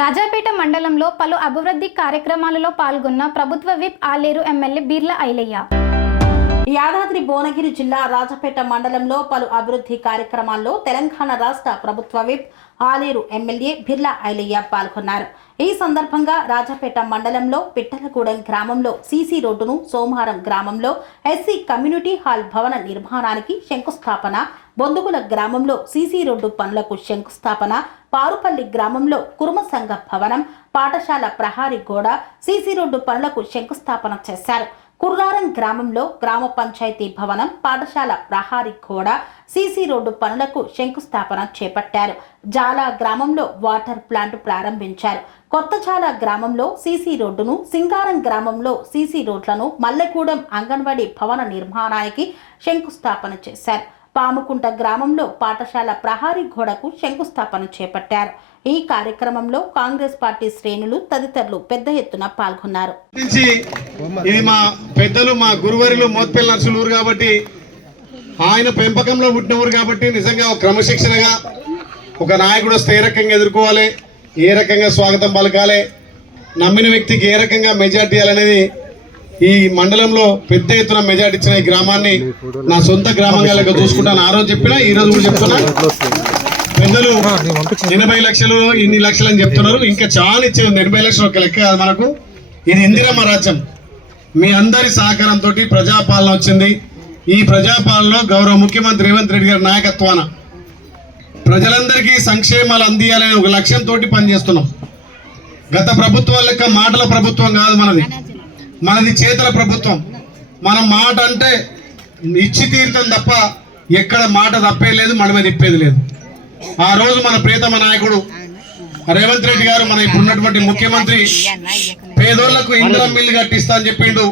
రాజాపేట మండలంలో పలు అభివృద్ధి కార్యక్రమాలలో పాల్గొన్న ప్రభుత్వ విప్ ఆలేరు ఎమ్మెల్యే బీర్ల ఐలయ్య యాదాద్రి భువనగిరి జిల్లా రాజపేట మండలంలో పలు అభివృద్ధి కార్యక్రమాల్లో తెలంగాణ రాష్ట్ర ప్రభుత్వ విప్ ఆలేరు ఎమ్మెల్యే బిర్లా ఐలయ్య పాల్గొన్నారు ఈ సందర్భంగా రాజపేట మండలంలో పిట్టలగూడెం గ్రామంలో సీసీ రోడ్డును సోమవారం గ్రామంలో ఎస్సీ కమ్యూనిటీ హాల్ భవన నిర్మాణానికి శంకుస్థాపన బొందుగుల గ్రామంలో సీసీ రోడ్డు పనులకు శంకుస్థాపన పారుపల్లి గ్రామంలో కురుమసంగ భవనం పాఠశాల ప్రహారీ గోడ సీసీ రోడ్డు పనులకు శంకుస్థాపన చేశారు కుర్రారం గ్రామంలో గ్రామ పంచాయతీ భవనం పాఠశాల ప్రహారీ గోడ సీసీ రోడ్డు పనులకు శంకుస్థాపన చేపట్టారు జాలా గ్రామంలో వాటర్ ప్లాంట్ ప్రారంభించారు కొత్తచాల గ్రామంలో సీసీ రోడ్డును సింగారం గ్రామంలో సీసీ రోడ్లను మల్లెగూడెం అంగన్వాడీ భవన నిర్మాణానికి శంకుస్థాపన చేశారు పాముకుంట గ్రామంలో పాఠశాల ప్రహారీ గోడకు శంకుస్థాపన చేపట్టారు ఈ కార్యక్రమంలో కాంగ్రెస్ పార్టీ శ్రేణులు తదితరులు పెద్ద ఎత్తున పాల్గొన్నారు ఇది మా పెద్దలు మా గురువరిలు మోత్పల్లి కాబట్టి ఆయన పెంపకంలో పుట్టినవారు కాబట్టి నిజంగా ఒక క్రమశిక్షణగా ఒక నాయకుడు వస్తే ఏ రకంగా ఎదుర్కోవాలి ఏ రకంగా స్వాగతం పలకాలి నమ్మిన వ్యక్తికి ఏ రకంగా మెజార్టీ అనేది ఈ మండలంలో పెద్ద ఎత్తున మెజార్టీ ఇచ్చిన ఈ గ్రామాన్ని నా సొంత గ్రామంగా లెక్క చూసుకుంటాను ఆ రోజు చెప్పినా ఈ రోజు కూడా చెప్తున్నా పెద్దలు ఎనభై లక్షలు ఇన్ని లక్షలు అని చెప్తున్నారు ఇంకా చాలా ఇచ్చేది ఎనభై లక్షలు ఒక లెక్క మనకు ఇది ఇందిరమ్మ రాజ్యం మీ అందరి సహకారంతో ప్రజాపాలన వచ్చింది ఈ ప్రజాపాలనలో గౌరవ ముఖ్యమంత్రి రేవంత్ రెడ్డి గారి నాయకత్వాన ప్రజలందరికీ సంక్షేమాలు అందియాలనే ఒక లక్ష్యంతో పనిచేస్తున్నాం గత ప్రభుత్వాల యొక్క మాటల ప్రభుత్వం కాదు మనది మనది చేతుల ప్రభుత్వం మన మాట అంటే ఇచ్చి తీరుతాం తప్ప ఎక్కడ మాట తప్పేది లేదు మడమ తిప్పేది లేదు ఆ రోజు మన ప్రియతమ నాయకుడు రేవంత్ రెడ్డి గారు మన ఇప్పుడున్నటువంటి ముఖ్యమంత్రి పేదోళ్లకు ఇంద్రం మిల్లు కట్టిస్తా అని చెప్పిండు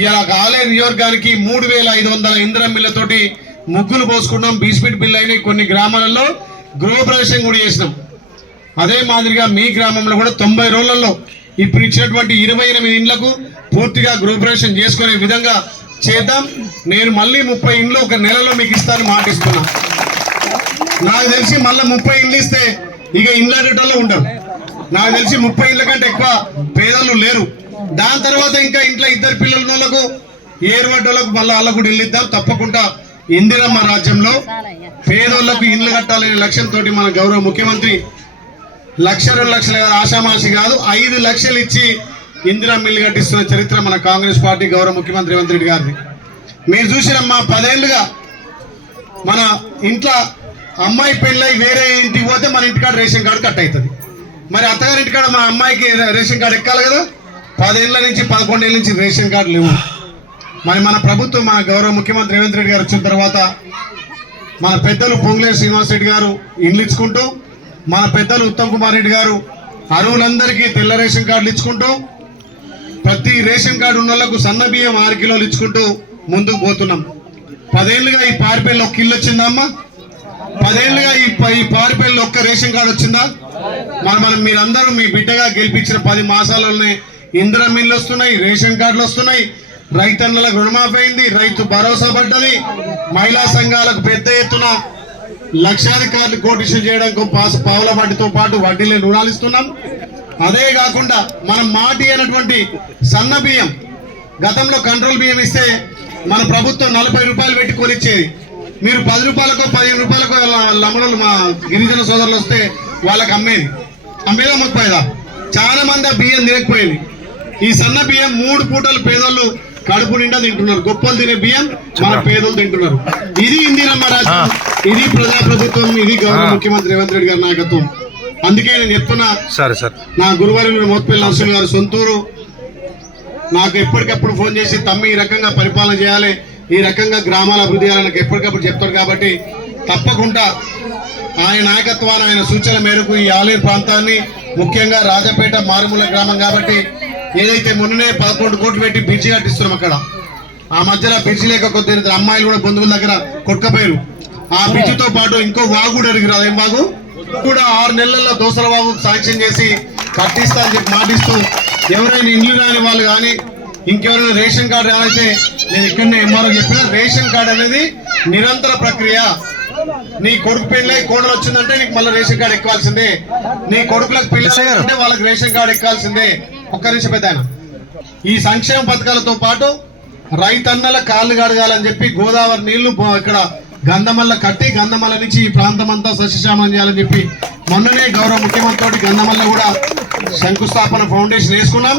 ఇలా ఆలయ నియోజకానికి మూడు వేల ఐదు వందల ఇంద్రం మిల్లతోటి ముగ్గులు పోసుకున్నాం బీస్పీట్ బిల్ అయిన కొన్ని గ్రామాలలో గృహప్రవేశం కూడా చేసినాం అదే మాదిరిగా మీ గ్రామంలో కూడా తొంభై రోజులలో ఇప్పుడు ఇచ్చినటువంటి ఇరవై ఎనిమిది ఇండ్లకు పూర్తిగా గృహప్రవేశం చేసుకునే విధంగా చేద్దాం నేను మళ్ళీ ముప్పై ఇండ్లు ఒక నెలలో మీకు ఇస్తాను మాట ఇస్తున్నా నాకు తెలిసి మళ్ళీ ముప్పై ఇండ్లు ఇస్తే ఇక ఇండ్ల రేటల్లో ఉండరు నాకు తెలిసి ముప్పై ఇండ్ల కంటే ఎక్కువ పేదలు లేరు దాని తర్వాత ఇంకా ఇంట్లో ఇద్దరు పిల్లల వాళ్ళకు ఏరు మళ్ళీ వాళ్ళ కూడా ఇల్లు ఇద్దాం తప్పకుండా ఇందిరమ్మ రాజ్యంలో పేదోళ్లకు ఇండ్లు కట్టాలనే లక్ష్యంతో మన గౌరవ ముఖ్యమంత్రి లక్ష రెండు లక్షలు ఆశామాషి కాదు ఐదు లక్షలు ఇచ్చి ఇందిరా మిల్లు కట్టిస్తున్న చరిత్ర మన కాంగ్రెస్ పార్టీ గౌరవ ముఖ్యమంత్రి రేవంత్ రెడ్డి గారిది మీరు చూసినమ్మా పదేళ్లుగా మన ఇంట్లో అమ్మాయి పెళ్ళై వేరే ఇంటికి పోతే మన ఇంటికాడ రేషన్ కార్డు కట్ అవుతుంది మరి అత్తగారి ఇంటికాడ మా అమ్మాయికి రేషన్ కార్డు ఎక్కాలి కదా పదేళ్ళ నుంచి పదకొండేళ్ళ నుంచి రేషన్ కార్డు లేవు మరి మన ప్రభుత్వం మన గౌరవ ముఖ్యమంత్రి రేవంత్ రెడ్డి గారు వచ్చిన తర్వాత మన పెద్దలు శ్రీనివాస రెడ్డి గారు ఇండ్లు ఇచ్చుకుంటూ మన పెద్దలు ఉత్తమ్ కుమార్ రెడ్డి గారు అరువులందరికీ తెల్ల రేషన్ కార్డులు ఇచ్చుకుంటూ ప్రతి రేషన్ కార్డు ఉన్న వాళ్ళకు సన్న బియ్యం ఆరు కిలోలు ఇచ్చుకుంటూ ముందుకు పోతున్నాం పదేళ్లుగా ఈ పారిపల్లి ఒక ఇల్లు వచ్చిందమ్మా పదేళ్ళుగా పదేళ్లుగా ఈ ఈ పారిపల్లి ఒక్క రేషన్ కార్డు వచ్చిందా మరి మనం మీరందరూ మీ బిడ్డగా గెలిపించిన పది మాసాలలోనే ఇంద్ర మిల్లు వస్తున్నాయి రేషన్ కార్డులు వస్తున్నాయి రైతన్నలకు రుణమాఫీ అయింది రైతు భరోసా పడ్డది మహిళా సంఘాలకు పెద్ద ఎత్తున లక్షాధికారులు కోటిషన్ చేయడానికి పావుల వడ్డీతో పాటు వడ్డీలే రుణాలు ఇస్తున్నాం అదే కాకుండా మనం మాటి అయినటువంటి సన్న బియ్యం గతంలో కంట్రోల్ బియ్యం ఇస్తే మన ప్రభుత్వం నలభై రూపాయలు పెట్టి కొనిచ్చేది మీరు పది రూపాయలకో పదిహేను రూపాయలకో లమ్మడలు మా గిరిజన సోదరులు వస్తే వాళ్ళకి అమ్మేది అమ్మేదా అమ్మకపోయేదా చాలా మంది ఆ బియ్యం తినకపోయింది ఈ సన్న బియ్యం మూడు పూటలు పేదోళ్ళు కడుపు నిండా తింటున్నారు గొప్పలు తినే బియ్యం మన పేదలు తింటున్నారు ఇది ఇందిరమ్మ రాష్ట్రం ఇది ప్రజాప్రభుత్వం ఇది గౌరవ ముఖ్యమంత్రి రేవంత్ రెడ్డి గారి నాయకత్వం అందుకే నేను చెప్తున్నా సరే సార్ నా గురువారి మోత్పల్లి నరసింహ గారు సొంతూరు నాకు ఎప్పటికప్పుడు ఫోన్ చేసి తమ్మి ఈ రకంగా పరిపాలన చేయాలి ఈ రకంగా గ్రామాల అభివృద్ధి చేయాలని ఎప్పటికప్పుడు చెప్తారు కాబట్టి తప్పకుండా ఆయన నాయకత్వాన్ని ఆయన సూచన మేరకు ఈ ఆలయ ప్రాంతాన్ని ముఖ్యంగా రాజపేట మారుమూల గ్రామం కాబట్టి ఏదైతే మొన్ననే పదకొండు కోట్లు పెట్టి బీచ్ కట్టిస్తున్నాం అక్కడ ఆ మధ్యలో బీచ్ లేక కొద్ది అమ్మాయిలు కూడా బంధువుల దగ్గర కొట్టకపోయారు ఆ బీచ్తో పాటు ఇంకో వాగు కూడా అడిగిరాదు ఏం బాగు కూడా ఆరు నెలల్లో బాబు శాంక్షన్ చేసి కట్టిస్తా అని చెప్పి మాటిస్తూ ఎవరైనా ఇల్లు రాని వాళ్ళు కానీ ఇంకెవరైనా రేషన్ కార్డు రానైతే నేను ఇక్కడనే ఎంఆర్ఓ చెప్పిన రేషన్ కార్డు అనేది నిరంతర ప్రక్రియ నీ కొడుకు పెళ్ళై కోడలు వచ్చిందంటే నీకు మళ్ళీ రేషన్ కార్డు ఎక్కాల్సిందే నీ కొడుకులకు పెళ్లి అంటే వాళ్ళకి రేషన్ కార్డు ఎక్కాల్సిందే ఒక్క నిమిషం పెద్ద ఈ సంక్షేమ పథకాలతో పాటు రైతన్నల కాళ్ళు కడగాలని చెప్పి గోదావరి నీళ్లు ఇక్కడ గంధమల్ల కట్టి గంధమల్ల నుంచి ఈ ప్రాంతం అంతా సస్యశ్యామం చేయాలని చెప్పి మొన్ననే గౌరవ ముఖ్యమంత్రి గంధమల్ల కూడా శంకుస్థాపన ఫౌండేషన్ వేసుకున్నాం